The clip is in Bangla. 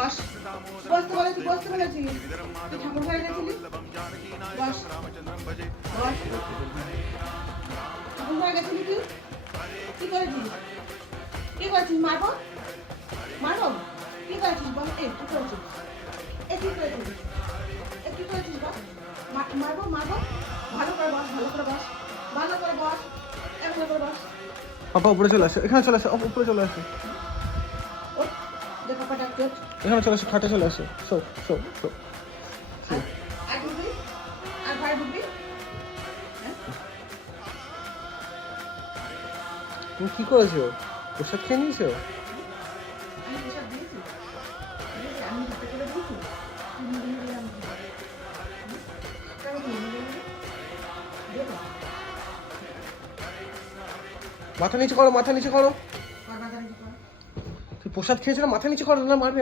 বস বসতে বলেছি বসতে বলেছি তুই ঠাকুর ঘরে গেছিলি বস বস ঠাকুর ঘরে গেছিলি তুই কি করেছিস কি করেছিস মারবো মারবো কি করেছিস বল কি করেছিস কি করেছিস কি করেছিস বল মারবো মারবো ভালো করে বস ভালো করে বস ভালো করে বস ভালো করে বস পাপা উপরে চলে আসে এখানে চলে আসে উপরে চলে আসে দেখো পাটা চোট এখানে চলে আসে খাটে চলে আসে শো শো শো আর ঢুকবি আর ভাই ঢুকবি তুমি কি করেছো প্রসাদ খেয়ে নিয়েছো আমি পেশাব দিয়েছি আমি হাতে করে দিয়েছি মাথা নিচে করো মাথা নিচে করো করবা জানি কি তুই প্রসাদ খেয়েছিল মাথা নিচে করো না মারবে